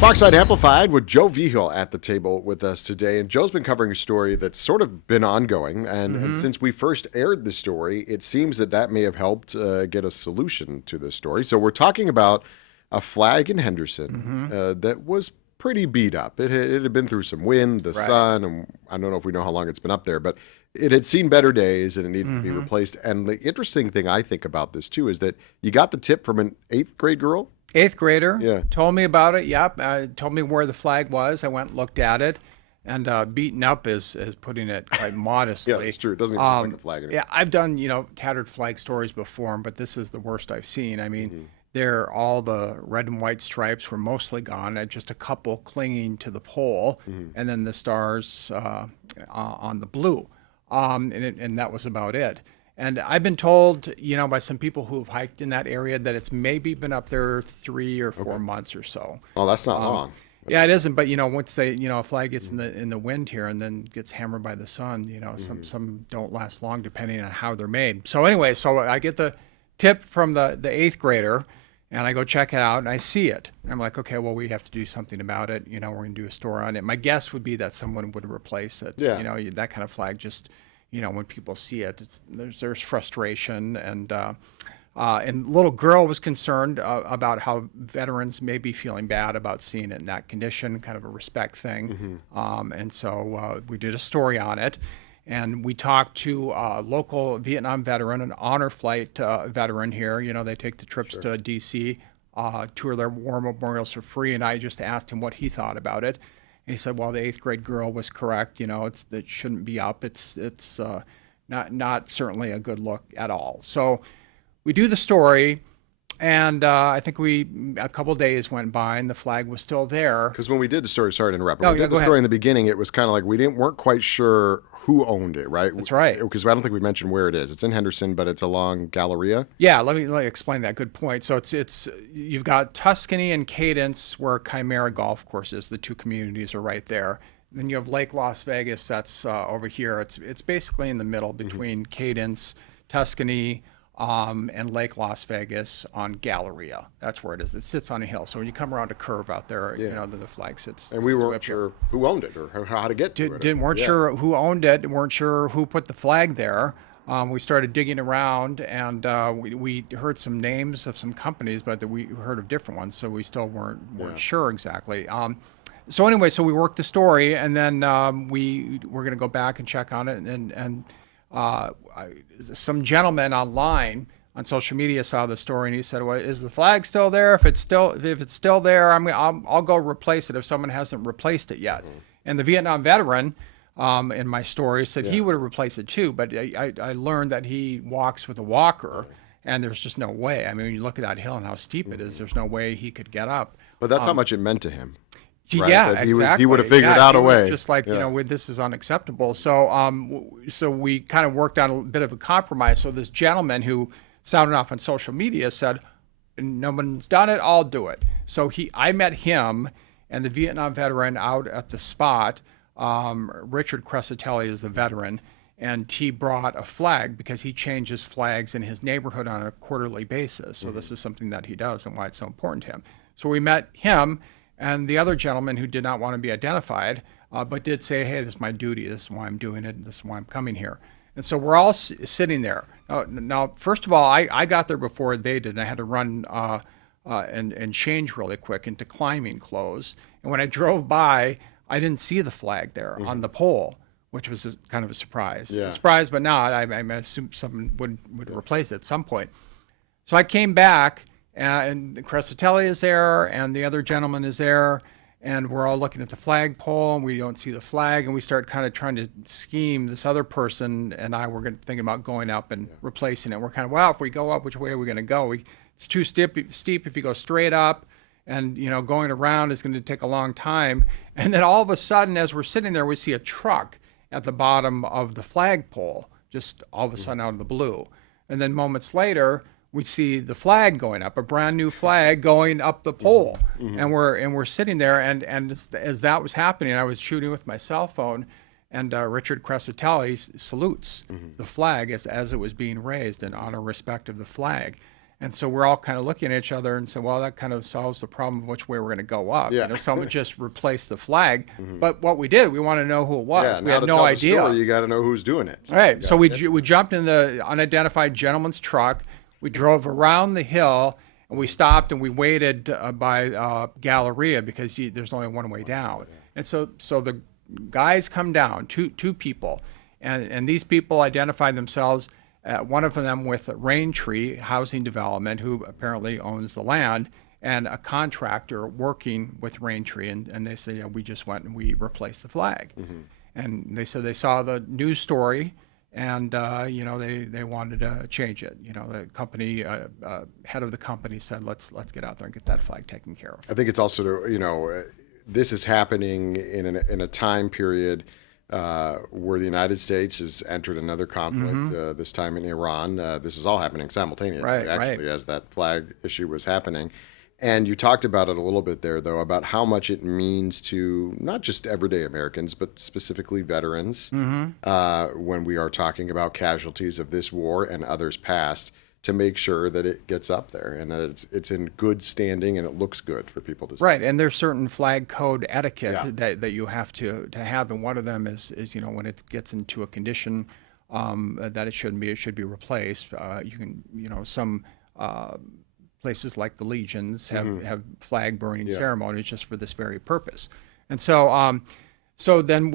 Foxside Amplified with Joe Vigil at the table with us today. And Joe's been covering a story that's sort of been ongoing. And since we first aired the story, it seems that may have helped get a solution to this story. So we're talking about a flag in Henderson that was pretty beat up. It had been through some wind, the sun, and I don't know if we know how long it's been up there, but it had seen better days and it needed to be replaced. And the interesting thing I think about this, too, is that you got the tip from an 8th grade girl. 8th grader, told me about it. Yep, told me where the flag was. I went and looked at it, and beaten up is putting it quite modestly. Yeah, it's true. It doesn't even look like a flag anymore. Yeah, I've done tattered flag stories before, but this is the worst I've seen. I mean, all the red and white stripes were mostly gone, and just a couple clinging to the pole, and then the stars on the blue, and that was about it. And I've been told, by some people who have hiked in that area that it's maybe been up there 3 or 4 months or so. Oh, that's not long. Yeah, it isn't. But once a flag gets in the wind here and then gets hammered by the sun, some don't last long depending on how they're made. So anyway, I get the tip from the 8th grader, and I go check it out, and I see it. I'm like, okay, well, we have to do something about it. We're going to do a story on it. My guess would be that someone would replace it. Yeah. That kind of flag just. When people see it, there's frustration, and little girl was concerned about how veterans may be feeling bad about seeing it in that condition, kind of a respect thing. And so we did a story on it, and we talked to a local Vietnam veteran, an honor flight veteran here. They take the trips to D.C., tour their war memorials for free, and I just asked him what he thought about it. And he said, well, the 8th grade girl was correct. It shouldn't be up. It's not certainly a good look at all. So we do the story, and I think a couple days went by, and the flag was still there. Because when we did the story, sorry to interrupt, but No, we did go the story ahead. in the beginning, it was kind of like weren't quite sure who owned it, right? That's right. Because I don't think we mentioned where it is. It's in Henderson, but it's along Galleria. Yeah, let me explain that. Good point. So it's you've got Tuscany and Cadence, where Chimera Golf Course is. The two communities are right there. Then you have Lake Las Vegas. That's over here. It's basically in the middle between Cadence, Tuscany, and Lake Las Vegas on Galleria. That's where it is. It sits on a hill. So when you come around a curve out there, the flag sits. And we sits weren't up sure who owned it or how to get to it. Weren't sure who owned it. Weren't sure who put the flag there. We started digging around, and we heard some names of some companies, but we heard of different ones, so we still weren't sure exactly. So anyway, we worked the story, and then we were going to go back and check on it, and some gentleman online on social media saw the story, and he said, well, is the flag still there? If it's still there, I'll go replace it if someone hasn't replaced it yet. And the Vietnam veteran in my story said he would have replaced it too, but I learned that he walks with a walker, and there's just no way. I mean, when you look at that hill and how steep it is, there's no way he could get up. But that's how much it meant to him. Right? Yeah, that exactly. He would have figured out a way. Just like, this is unacceptable. So we kind of worked on a bit of a compromise. So this gentleman who sounded off on social media said, no one's done it, I'll do it. So I met him and the Vietnam veteran out at the spot. Richard Crescitelli is the veteran, and he brought a flag because he changes flags in his neighborhood on a quarterly basis. So this is something that he does and why it's so important to him. So we met him and the other gentleman who did not want to be identified, but did say, hey, this is my duty. This is why I'm doing it. And this is why I'm coming here. And so we're all sitting there. Now, first of all, I got there before they did, and I had to run and change really quick into climbing clothes. And when I drove by, I didn't see the flag there on the pole, which was kind of a surprise. Yeah. A surprise, but not. I assumed someone would replace it at some point. So I came back, and Crescitelli is there, and the other gentleman is there, and we're all looking at the flagpole, and we don't see the flag, and we start kind of trying to scheme. This other person and I were thinking about going up and replacing it. We're kind of, well, if we go up, which way are we going to go? It's too steep if you go straight up, and going around is going to take a long time. And then all of a sudden, as we're sitting there, we see a truck at the bottom of the flagpole, just all of a sudden out of the blue. And then moments later, we see the flag going up, a brand new flag going up the pole. And we're sitting there, and as that was happening, I was shooting with my cell phone, and Richard Crescitelli salutes the flag as it was being raised in honor respect of the flag. And so we're all kind of looking at each other and saying, well, that kind of solves the problem of which way we're going to go up. Yeah. Someone just replaced the flag. But what we did, we want to know who it was. Yeah, We now had to no tell the idea. story, you got to know who's doing it. All right. So we jumped in the unidentified gentleman's truck. We drove around the hill, and we stopped and we waited by Galleria because there's only one way down. And so the guys come down, two people, and these people identified themselves. One of them with Raintree Housing Development, who apparently owns the land, and a contractor working with Raintree. And they say, yeah, we just went and we replaced the flag. And they said they saw the news story, and they wanted to change it. The company head of the company said, let's get out there and get that flag taken care of. I think it's also, this is happening in a time period where the United States has entered another conflict, this time in Iran. This is all happening simultaneously, as that flag issue was happening. And you talked about it a little bit there, though, about how much it means to not just everyday Americans, but specifically veterans, when we are talking about casualties of this war and others past, to make sure that it gets up there and that it's in good standing and it looks good for people to see. Right, and there's certain flag code etiquette that you have to have, and one of them is when it gets into a condition that it shouldn't be, it should be replaced. You can, some places like the Legions have flag burning ceremonies just for this very purpose, and so then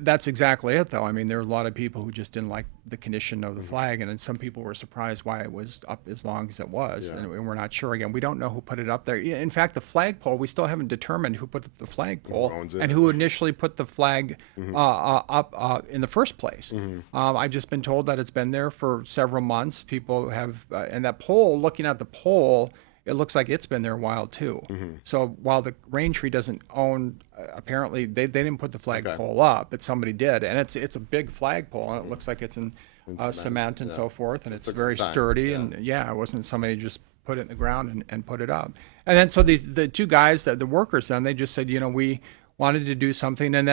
that's exactly it, though. I mean, there are a lot of people who just didn't like the condition of the flag, and then some people were surprised why it was up as long as it was, and we're not sure. Again, we don't know who put it up there. In fact, the flagpole, we still haven't determined who put the flagpole and who initially put the flag up in the first place. I've just been told that it's been there for several months. People have, and that pole, looking at the pole, it looks like it's been there a while too. So while the Raintree doesn't own, apparently they didn't put the flagpole up, but somebody did, and it's a big flagpole, and it looks like it's in cement and so forth, and it's very sturdy, and it wasn't somebody just put it in the ground and put it up. And then so the two guys, the workers, then they just said, we wanted to do something, and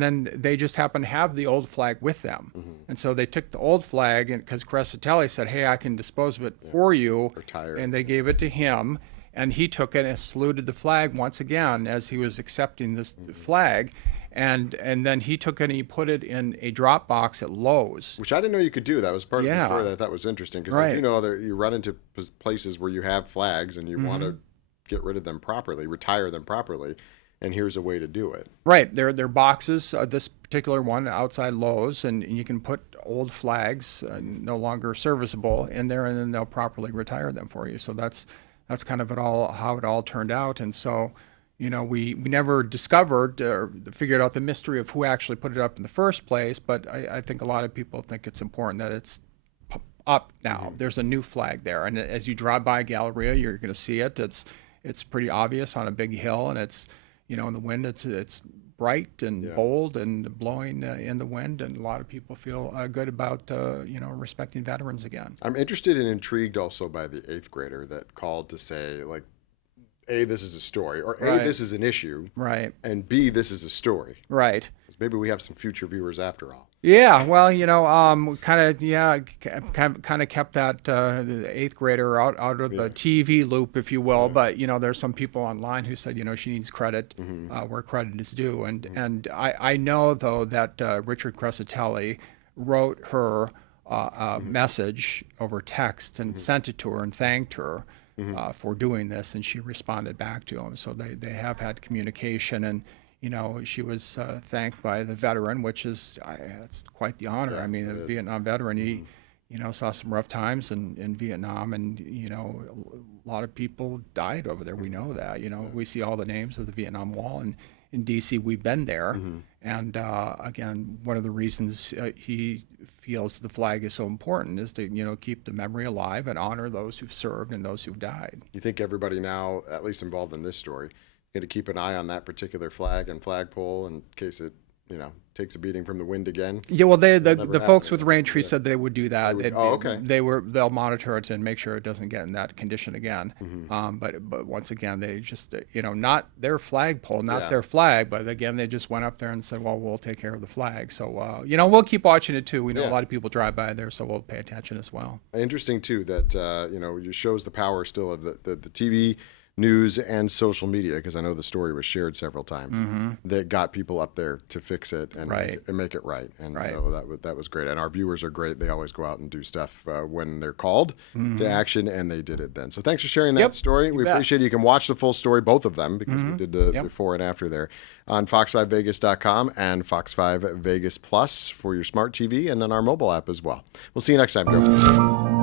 then they just happened to have the old flag with them. And so they took the old flag, and because Crescitelli said, hey, I can dispose of it for you. Retire. And they gave it to him, and he took it and saluted the flag once again as he was accepting this flag. And then he took it and he put it in a drop box at Lowe's. Which I didn't know you could do. That was part of the story that I thought was interesting. Because you run into places where you have flags and you want to get rid of them properly, retire them properly. And here's a way to do it. Right. They're boxes, this particular one outside Lowe's, and you can put old flags no longer serviceable in there, and then they'll properly retire them for you. So that's kind of how it all turned out. And so, we never discovered or figured out the mystery of who actually put it up in the first place, but I think a lot of people think it's important that it's up now. There's a new flag there, and as you drive by Galleria, you're going to see it. It's pretty obvious on a big hill, and it's in the wind, it's bright and bold and blowing in the wind, and a lot of people feel good about respecting veterans again. I'm interested and intrigued also by the 8th grader that called to say, like, A, this is a story, or A, this is an issue, and B, this is a story. Right. Maybe we have some future viewers after all. Yeah, well, kind of kept that the 8th grader out of the TV loop, if you will. But there's some people online who said she needs credit where credit is due, and I know though that Richard Crescitelli wrote her a message over text and sent it to her and thanked her for doing this, and she responded back to him. So they have had communication, and she was thanked by the veteran, which is that's quite the honor. I mean, the Vietnam veteran, he saw some rough times in Vietnam, and a lot of people died over there. We know that. We see all the names of the Vietnam Wall, and in D.C. we've been there. And again, one of the reasons he feels the flag is so important is to keep the memory alive and honor those who've served and those who've died. You think everybody now, at least involved in this story, going to keep an eye on that particular flag and flagpole in case it takes a beating from the wind again. Yeah, well, the never folks happened. with Raintree said they would do that. Okay. They'll monitor it and make sure it doesn't get in that condition again. But once again, they just not their flagpole, not their flag, but again they just went up there and said, well, we'll take care of the flag. So we'll keep watching it too. We know a lot of people drive by there, so we'll pay attention as well. Interesting too that it shows the power still of the TV news and social media, because I know the story was shared several times, that got people up there to fix it and make it right. And so that was great. And our viewers are great. They always go out and do stuff when they're called to action, and they did it then. So thanks for sharing that story. We appreciate it. You can watch the full story, both of them, because we did the before and after there, on fox5vegas.com and Fox 5 Vegas Plus for your smart TV, and then our mobile app as well. We'll see you next time, Joe.